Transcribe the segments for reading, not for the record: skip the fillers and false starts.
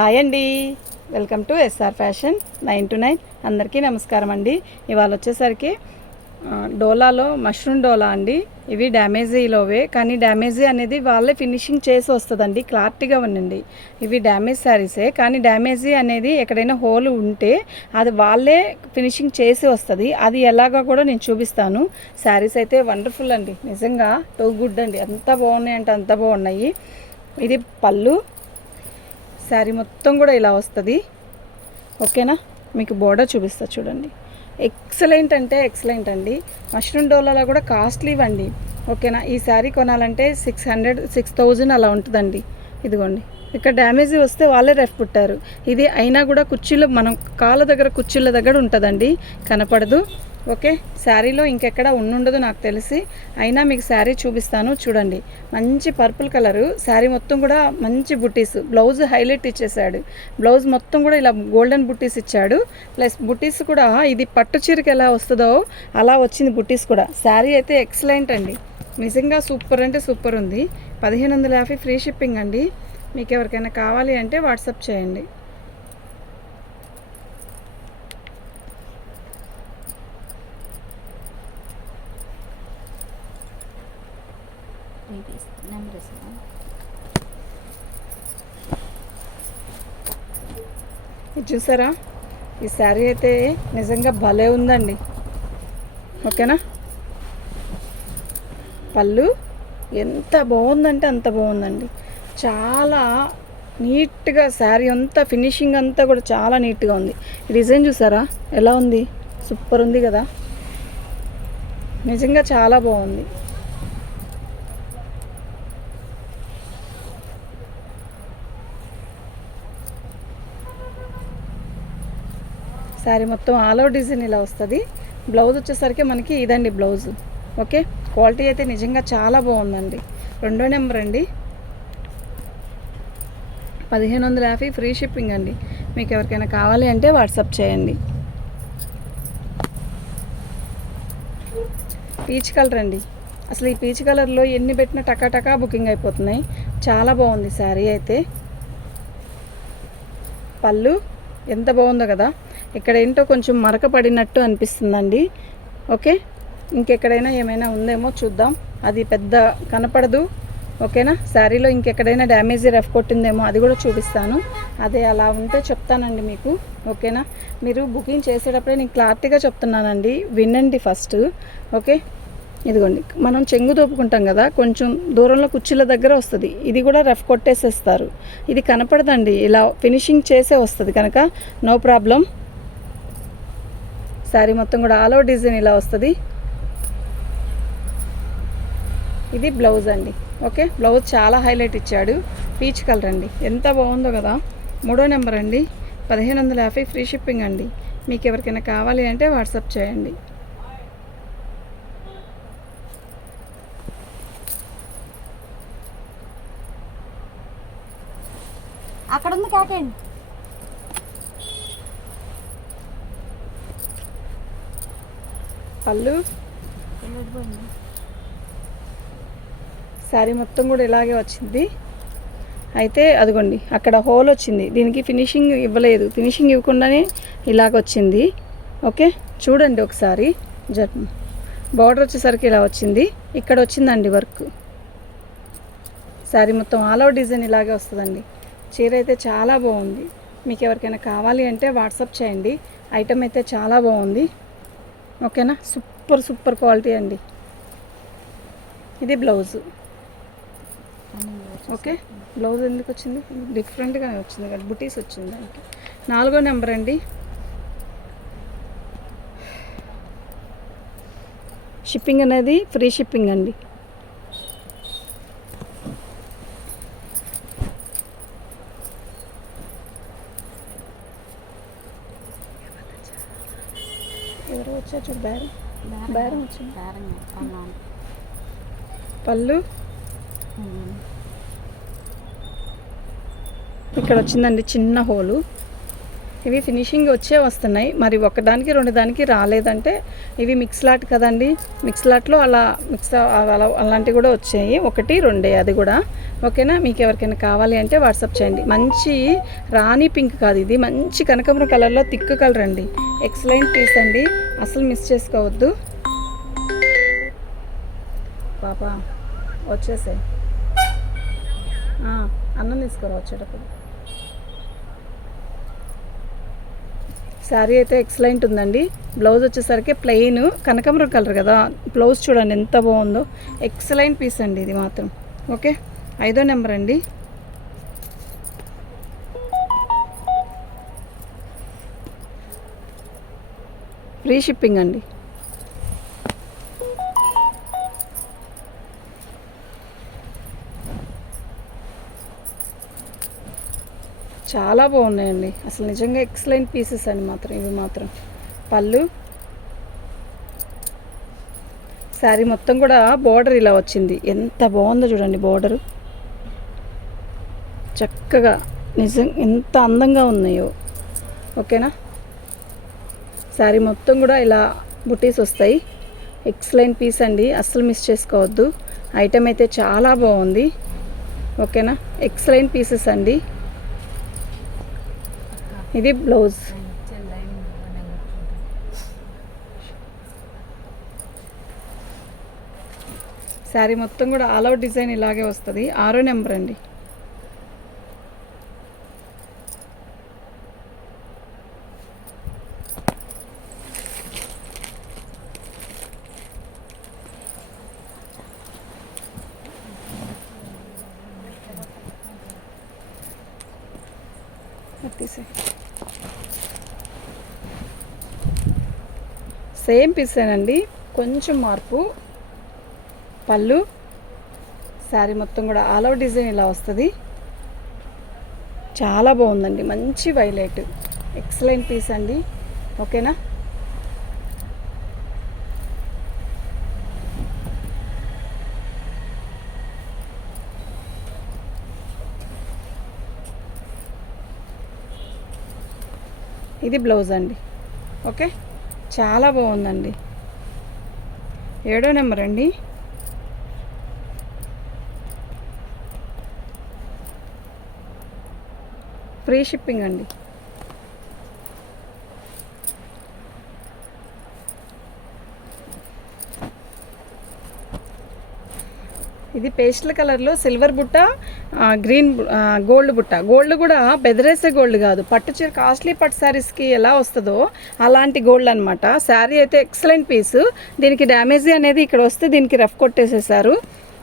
Hi అండి, welcome to SR fashion 9 to 9. అందరికీ నమస్కారం అండి. ఇవాళ వచ్చేసరికి డోలాలో మష్రూమ్ డోలా అండి. ఇవి డ్యామేజీలోవే, కానీ డ్యామేజీ అనేది వాళ్ళే ఫినిషింగ్ చేసి వస్తుందండి. క్లారిటీగా ఉండండి, ఇవి డ్యామేజ్ శారీసే, కానీ డ్యామేజీ అనేది ఎక్కడైనా హోల్ ఉంటే అది వాళ్ళే ఫినిషింగ్ చేసి వస్తుంది. అది ఎలాగో కూడా నేను చూపిస్తాను. శారీస్ అయితే వండర్ఫుల్ అండి, నిజంగా టూ గుడ్ అండి. అంత బాగున్నాయి అంటే అంత బాగున్నాయి. ఇది పళ్ళు, శారీ మొత్తం కూడా ఇలా వస్తుంది. ఓకేనా, మీకు బోర్డర్ చూపిస్తా చూడండి. ఎక్సలెంట్ అంటే ఎక్సలెంట్ అండి. మష్రూమ్ డోలాలో కూడా కాస్ట్లీ అండి. ఓకేనా, ఈ శారీ కొనాలంటే 6,000 అలా ఉంటుందండి. ఇదిగోండి, ఇక్కడ డ్యామేజ్ వస్తే వాళ్ళే రెఫ్ పుట్టారు. ఇది అయినా కూడా కుర్చీలో మనం కాళ్ళ దగ్గర కుర్చీల దగ్గర ఉంటుందండి, కనపడదు. ఓకే, శారీలో ఇంకెక్కడ ఉండదు నాకు తెలిసి. అయినా మీకు శారీ చూపిస్తాను చూడండి. మంచి పర్పుల్ కలరు, శారీ మొత్తం కూడా మంచి బుట్టీస్. బ్లౌజ్ హైలైట్ ఇచ్చేసాడు. బ్లౌజ్ మొత్తం కూడా ఇలా గోల్డెన్ బుట్టీస్ ఇచ్చాడు. ప్లస్ బుట్టీస్ కూడా ఇది పట్టు చీరకి ఎలా వస్తుందో అలా వచ్చింది బుట్టీస్ కూడా. శారీ అయితే ఎక్సలెంట్ అండి, నిజంగా సూపర్ అంటే సూపర్ ఉంది. 1550 ఫ్రీ షిప్పింగ్ అండి. మీకు ఎవరికైనా కావాలి అంటే వాట్సాప్ చేయండి. ఇది చూసారా, ఈ శారీ అయితే నిజంగా భలే ఉందండి. ఓకేనా, పళ్ళు ఎంత బాగుందంటే అంత బాగుందండి. చాలా నీట్గా శారీ అంతా ఫినిషింగ్ అంతా కూడా చాలా నీట్గా ఉంది. ఈ డిజైన్ చూసారా ఎలా ఉంది, సూపర్ ఉంది కదా, నిజంగా చాలా బాగుంది. శారీ మొత్తం ఆల్ ఓవర్ డిజైన్ ఇలా వస్తుంది. బ్లౌజ్ వచ్చేసరికి మనకి ఇదండి బ్లౌజ్. ఓకే, క్వాలిటీ అయితే నిజంగా చాలా బాగుందండి. 2వ నెంబర్ అండి, 1550 ఫ్రీ షిప్పింగ్ అండి. మీకు ఎవరికైనా కావాలి అంటే వాట్సాప్ చేయండి. పీచ్ కలర్ అండి, అసలు ఈ పీచ్ కలర్లో ఎన్ని పెట్టినా టకా బుకింగ్ అయిపోతున్నాయి. చాలా బాగుంది శారీ అయితే. పళ్ళు ఎంత బాగుందో కదా, ఇక్కడ ఏంటో కొంచెం మరక పడినట్టు అనిపిస్తుందండి. ఓకే, ఇంకెక్కడైనా ఏమైనా ఉందేమో చూద్దాం, అది పెద్ద కనపడదు. ఓకేనా, శారీలో ఇంకెక్కడైనా డ్యామేజ్ రఫ్ కొట్టిందేమో అది కూడా చూపిస్తాను. అదే అలా ఉంటే చెప్తానండి మీకు. ఓకేనా, మీరు బుకింగ్ చేసేటప్పుడే నేను క్లారిటీగా చెప్తున్నానండి, వినండి ఫస్ట్. ఓకే, ఇదిగోండి, మనం చెంగు దోపుకుంటాం కదా, కొంచెం దూరంలో కుర్చీల దగ్గర వస్తుంది. ఇది కూడా రఫ్ కొట్టేసేస్తారు, ఇది కనపడదండి. ఇలా ఫినిషింగ్ చేసే వస్తుంది కనుక నో ప్రాబ్లం. శారీ మొత్తం కూడా ఆల్ ఓవర్ డిజైన్ ఇలా వస్తుంది. ఇది బ్లౌజ్ అండి. ఓకే, బ్లౌజ్ చాలా హైలైట్ ఇచ్చాడు. పీచ్ కలర్ అండి, ఎంత బాగుందో కదా. 3వ నెంబర్ అండి, 1550 ఫ్రీ షిప్పింగ్ అండి. మీకు ఎవరికైనా కావాలి అంటే వాట్సాప్ చేయండి. అక్కడ ఉంది కాకండి. పళ్ళు, శారీ మొత్తం కూడా ఇలాగే వచ్చింది. అయితే అదిగోండి, అక్కడ హోల్ వచ్చింది, దీనికి ఫినిషింగ్ ఇవ్వలేదు. ఫినిషింగ్ ఇవ్వకుండానే ఇలాగ వచ్చింది. ఓకే, చూడండి ఒకసారి. బార్డర్ వచ్చేసరికి ఇలా వచ్చింది, ఇక్కడ వచ్చిందండి వర్క్. శారీ మొత్తం ఆల్ ఓవర్ డిజైన్ ఇలాగే వస్తుందండి. చీర అయితే చాలా బాగుంది. మీకు ఎవరికైనా కావాలి అంటే వాట్సాప్ చేయండి. ఐటమ్ అయితే చాలా బాగుంది. ఓకేనా, సూపర్ క్వాలిటీ అండి. ఇది బ్లౌజ్. ఓకే, బ్లౌజ్ ఎందుకు వచ్చింది, డిఫరెంట్గానే వచ్చింది కదా, బుటీస్ వచ్చింది దానికి. 4వ నెంబర్ అండి, షిప్పింగ్ అనేది ఫ్రీ షిప్పింగ్ అండి. ఎవరు వచ్చా చూడు, బేరం వచ్చింది. పళ్ళు ఇక్కడ వచ్చిందండి, చిన్న హోలు. ఇవి ఫినిషింగ్ వచ్చే వస్తున్నాయి. మరి ఒకదానికి రెండు దానికి రాలేదంటే ఇవి మిక్స్ లాట్ కదండి. మిక్స్ లాట్లో అలా అలాంటివి కూడా వచ్చాయి. ఒకటి రెండే అది కూడా. ఓకేనా, మీకు ఎవరికైనా కావాలి అంటే వాట్సాప్ చేయండి. మంచి రాణి పింక్ కాదు, ఇది మంచి కనకాంబరం కలర్లో థిక్ కలర్ అండి. ఎక్సలెంట్ పీస్ అండి, అసలు మిస్ చేసుకోవద్దు. పాప వచ్చేసాయి, అన్నం తీసుకురా వచ్చేటప్పుడు. శారీ అయితే ఎక్సలెంట్ ఉందండి. బ్లౌజ్ వచ్చేసరికి ప్లెయిన్ కనకాంబరం కలర్ కదా. బ్లౌజ్ చూడండి ఎంత బాగుందో. ఎక్సలెంట్ పీస్ అండి ఇది మాత్రం. ఓకే, 5వ నెంబర్ అండి. ఫ్రీ షిప్పింగ్ అండి. చాలా బాగున్నాయండి, అసలు నిజంగా ఎక్సలెంట్ పీసెస్ అండి మాత్రం ఇవి మాత్రం. పళ్ళు, శారీ మొత్తం కూడా బోర్డర్ ఇలా వచ్చింది. ఎంత బాగుందో చూడండి బోర్డరు, చక్కగా నిజం ఎంత అందంగా ఉన్నాయో. ఓకేనా, శారీ మొత్తం కూడా ఇలా బుటీస్ వస్తాయి. ఎక్సలెంట్ పీస్ అండి, అస్సలు మిస్ చేసుకోవద్దు. ఐటమ్ అయితే చాలా బాగుంది. ఓకేనా, ఎక్సలెంట్ పీసెస్ అండి. ఇది బ్లౌజ్. శారీ మొత్తం కూడా ఆల్ అవుట్ డిజైన్ ఇలాగే వస్తుంది. 6వ నెంబర్ అండి. సేమ్ పీసేనండి, కొంచెం మార్పు. పళ్ళు, శారీ మొత్తం కూడా ఆల్ అవుట్ డిజైన్ ఇలా వస్తుంది. చాలా బాగుందండి, మంచి వైలెట్, ఎక్సలెంట్ పీస్ అండి. ఓకేనా, ఇది బ్లౌజ్ అండి. ఓకే, చాలా బాగుందండి. 7వ నెంబర్ అండి. ఫ్రీ షిప్పింగ్ అండి. ఇది పేస్టల్ కలర్లో సిల్వర్ బుట్ట, గ్రీన్ గోల్డ్ బుట్ట. గోల్డ్ కూడా బెదరేసే గోల్డ్ కాదు, పట్టు చీర కాస్ట్లీ పట్టు శారీస్కి ఎలా వస్తుందో అలాంటి గోల్డ్ అనమాట. శారీ అయితే ఎక్సలెంట్ పీసు. దీనికి డ్యామేజీ అనేది ఇక్కడ వస్తే దీనికి రఫ్ కొట్టేసేసారు.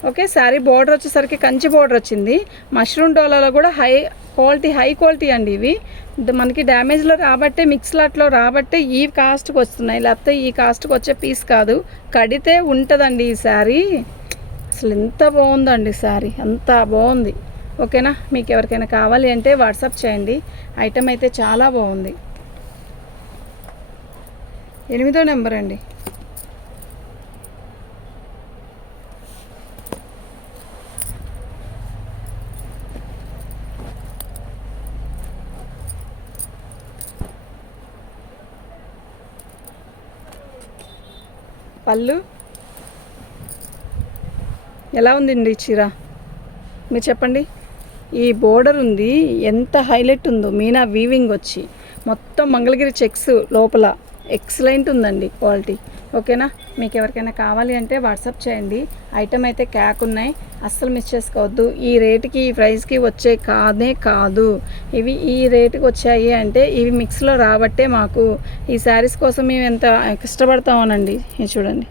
ఓకే, శారీ బార్డర్ వచ్చేసరికి కంచి బార్డర్ వచ్చింది. మష్రూమ్ డోలాలో కూడా హై క్వాలిటీ అండి ఇవి. మనకి డ్యామేజ్లో రాబట్టే, మిక్స్ లాట్లో రాబట్టే ఈ కాస్ట్కి వస్తున్నాయి, లేకపోతే ఈ కాస్ట్కి వచ్చే పీస్ కాదు. కడితే ఉంటుందండి ఈ శారీ. అసలు ఎంత బాగుందండి శారీ, అంత బాగుంది. ఓకేనా, మీకు ఎవరికైనా కావాలి అంటే వాట్సాప్ చేయండి. ఐటమ్ అయితే చాలా బాగుంది. 8వ నెంబర్ అండి. పళ్ళు ఎలా ఉందండి చీర, మీరు చెప్పండి. ఈ బోర్డర్ ఉంది, ఎంత హైలైట్ ఉందో. మీనా వీవింగ్ వచ్చి మొత్తం మంగళగిరి చెక్స్ లోపల. ఎక్సలెంట్ ఉందండి క్వాలిటీ. ఓకేనా, మీకు ఎవరికైనా కావాలి అంటే వాట్సాప్ చేయండి. ఐటమ్ అయితే క్యాక్ ఉన్నాయి, అస్సలు మిస్ చేసుకోవద్దు. ఈ రేటుకి ఈ ప్రైస్కి వచ్చే కాదు. ఇవి ఈ రేటుకి వచ్చాయి అంటే ఇవి మిక్స్లో రాబట్టే మాకు ఈ శారీస్ కోసం మేము ఎంత కష్టపడతామోనండి. ఇది చూడండి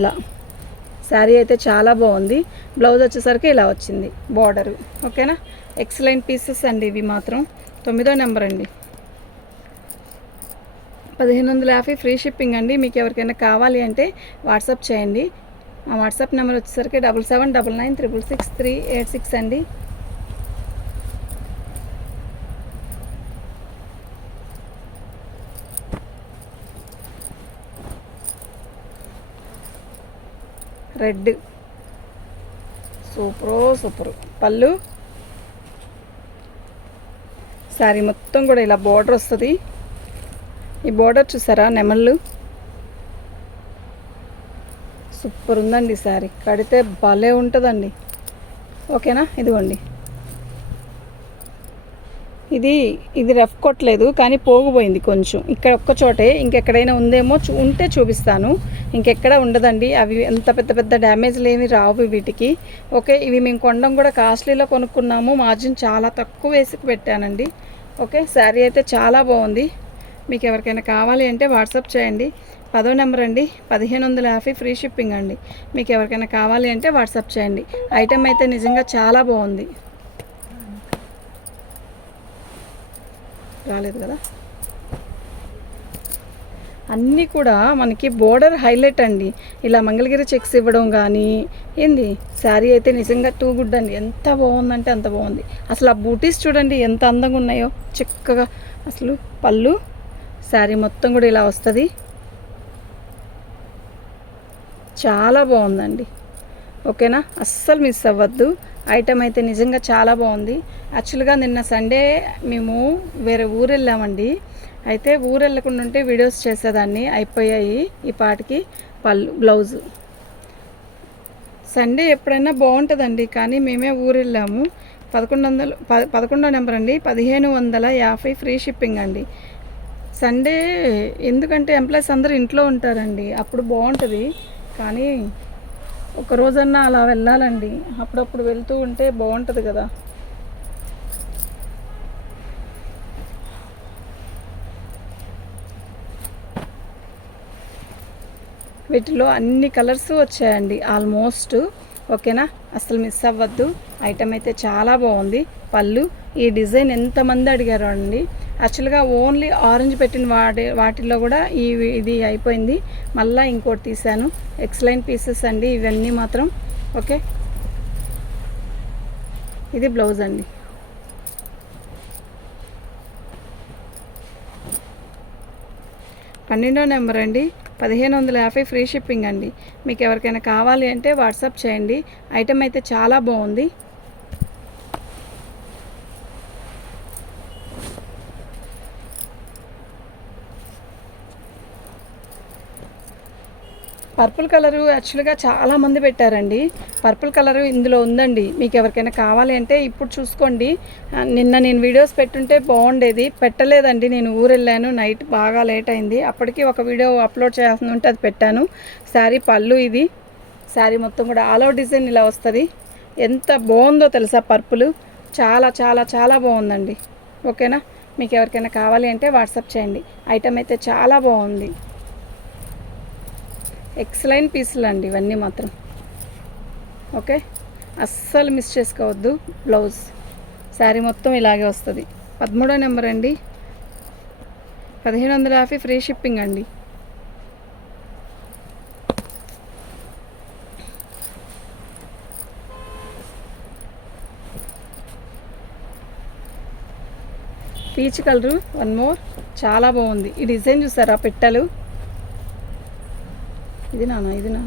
ఇలా. శారీ అయితే చాలా బాగుంది. బ్లౌజ్ వచ్చేసరికి ఇలా వచ్చింది బార్డరు. ఓకేనా, ఎక్సలెంట్ పీసెస్ అండి ఇవి మాత్రం. 9వ నెంబర్ అండి. 1550 ఫ్రీ షిప్పింగ్ అండి. మీకు ఎవరికైనా కావాలి అంటే వాట్సాప్ చేయండి. మా వాట్సాప్ నెంబర్ వచ్చేసరికి 7799666386 అండి. Red super. పళ్ళు, శారీ మొత్తం కూడా ఇలా బార్డర్ వస్తుంది. ఈ బార్డర్ చూసారా, నెమళ్ళు. సూపర్ ఉందండి శారీ, కడితే భలే ఉంటుందండి. ఓకేనా, ఇదిగోండి. ఇది రఫ్ కొట్టలేదు కానీ పోగుపోయింది కొంచెం, ఇక్కడ ఒక్క చోటే. ఇంకెక్కడైనా ఉందేమో ఉంటే చూపిస్తాను, ఇంకెక్కడ ఉండదండి. అవి ఎంత పెద్ద పెద్ద డ్యామేజ్లు ఏమి రావు వీటికి. ఓకే, ఇవి మేము కొనడం కూడా కాస్ట్లీలో కొనుక్కున్నాము, మార్జిన్ చాలా తక్కువ వేసి పెట్టానండి. ఓకే, శారీ అయితే చాలా బాగుంది. మీకు ఎవరికైనా కావాలి అంటే వాట్సాప్ చేయండి. 10వ నెంబర్ అండి, 1550 ఫ్రీ షిప్పింగ్ అండి. మీకు ఎవరికైనా కావాలి అంటే వాట్సాప్ చేయండి. ఐటెం అయితే నిజంగా చాలా బాగుంది. రాలేదు కదా. అన్నీ కూడా మనకి బోర్డర్ హైలైట్ అండి. ఇలా మంగళగిరి చెక్స్ ఇవ్వడం కానీ ఏంది, శారీ అయితే నిజంగా టూ గుడ్ అండి. ఎంత బాగుందంటే అంత బాగుంది. అసలు ఆ బూటీస్ చూడండి ఎంత అందంగా ఉన్నాయో, చక్కగా. అసలు పళ్ళు, శారీ మొత్తం కూడా ఇలా వస్తుంది. చాలా బాగుందండి. ఓకేనా, అస్సలు మిస్ అవ్వద్దు. ఐటెం అయితే నిజంగా చాలా బాగుంది. యాక్చువల్గా నిన్న సండే మేము వేరే ఊరు వెళ్ళామండి. అయితే ఊరు వెళ్ళకుండా ఉంటే వీడియోస్ చేసేదాన్ని, అయిపోయాయి ఈ పాటికి. బ్లౌజు సండే ఎప్పుడైనా బాగుంటుందండి, కానీ మేమే ఊరు వెళ్ళాము. 11వ నెంబర్ అండి, 1550 ఫ్రీ షిప్పింగ్ అండి. సండే ఎందుకంటే ఎంప్లాయీస్ అందరూ ఇంట్లో ఉంటారండి, అప్పుడు బాగుంటుంది. కానీ ఒక రోజన్నా అలా వెళ్ళాలండి, అప్పుడప్పుడు వెళ్తూ ఉంటే బాగుంటుంది కదా. వీటిలో అన్ని కలర్స్ వచ్చాయండి ఆల్మోస్ట్. ఓకేనా, అసలు మిస్ అవ్వద్దు. ఐటెం అయితే చాలా బాగుంది. పళ్ళు, ఈ డిజైన్ ఎంతమంది అడిగారు అండి. యాక్చువల్గా ఓన్లీ ఆరెంజ్ పెట్టిన వాటిల్లో కూడా ఇది అయిపోయింది. మళ్ళీ ఇంకోటి తీసాను. ఎక్సలెంట్ పీసెస్ అండి ఇవన్నీ మాత్రం. ఓకే, ఇది బ్లౌజ్ అండి. పన్నెండో నెంబర్ అండి, 1550 ఫ్రీ షిప్పింగ్ అండి. మీకు ఎవరికైనా కావాలి అంటే వాట్సాప్ చేయండి. ఐటెం అయితే చాలా బాగుంది. పర్పుల్ కలరు యాక్చువల్గా చాలామంది పెట్టారండి. పర్పుల్ కలరు ఇందులో ఉందండి. మీకు ఎవరికైనా కావాలి అంటే ఇప్పుడు చూసుకోండి. నిన్న నేను వీడియోస్ పెట్టుంటే బాగుండేది, పెట్టలేదండి. నేను ఊరు వెళ్ళాను, నైట్ బాగా లేట్ అయింది. అప్పటికి ఒక వీడియో అప్లోడ్ చేయాల్సి ఉంటే అది పెట్టాను. శారీ పళ్ళు, ఇది శారీ మొత్తం కూడా ఆల్ ఓవర్ డిజైన్ ఇలా వస్తుంది. ఎంత బాగుందో తెలుసా పర్పుల్, చాలా చాలా చాలా బాగుందండి. ఓకేనా, మీకు ఎవరికైనా కావాలి అంటే వాట్సాప్ చేయండి. ఐటెం అయితే చాలా బాగుంది. ఎక్సలెంట్ పీసులు అండి ఇవన్నీ మాత్రం. ఓకే, అస్సలు మిస్ చేసుకోవద్దు. బ్లౌజ్, శారీ మొత్తం ఇలాగే వస్తుంది. 13వ నెంబర్ అండి, 1550 ఫ్రీ షిప్పింగ్ అండి. పీచ్ కలరు, వన్ మోర్, చాలా బాగుంది. ఈ డిజైన్ చూసారా, పిట్టలు. ఇది నాన్న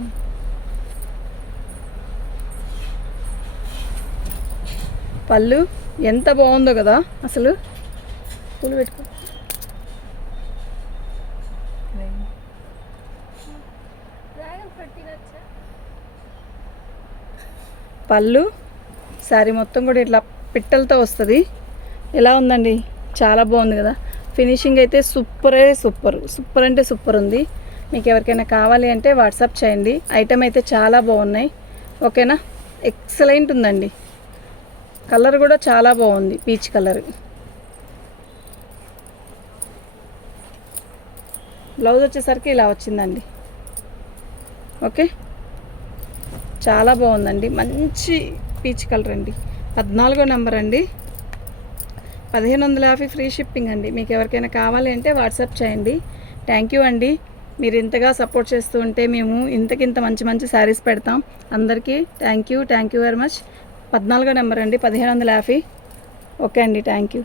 పళ్ళు ఎంత బాగుందో కదా. అసలు పూలు పెట్టుకో. పళ్ళు, శారీ మొత్తం కూడా ఇట్లా పిట్టలతో వస్తుంది. ఎలా ఉందండి, చాలా బాగుంది కదా. ఫినిషింగ్ అయితే సూపర్ అంటే సూపర్ ఉంది. మీకు ఎవరికైనా కావాలి అంటే వాట్సాప్ చేయండి. ఐటెం అయితే చాలా బాగున్నాయి. ఓకేనా, ఎక్సలెంట్ ఉందండి. కలర్ కూడా చాలా బాగుంది, పీచ్ కలర్. బ్లౌజ్ వచ్చేసరికి ఇలా వచ్చిందండి. ఓకే, చాలా బాగుందండి, మంచి పీచ్ కలర్ అండి. 14వ నెంబర్ అండి, 1550 ఫ్రీ షిప్పింగ్ అండి. మీకు ఎవరికైనా కావాలి అంటే వాట్సాప్ చేయండి. థ్యాంక్ యూ అండి. మీరు ఇంతగా సపోర్ట్ చేస్తూ ఉంటే మేము ఇంతకింత మంచి మంచి శారీస్ పెడతాం. అందరికీ థ్యాంక్ యూ వెరీ మచ్. 14వ నెంబర్ అండి, 1550. ఓకే అండి, థ్యాంక్ యూ.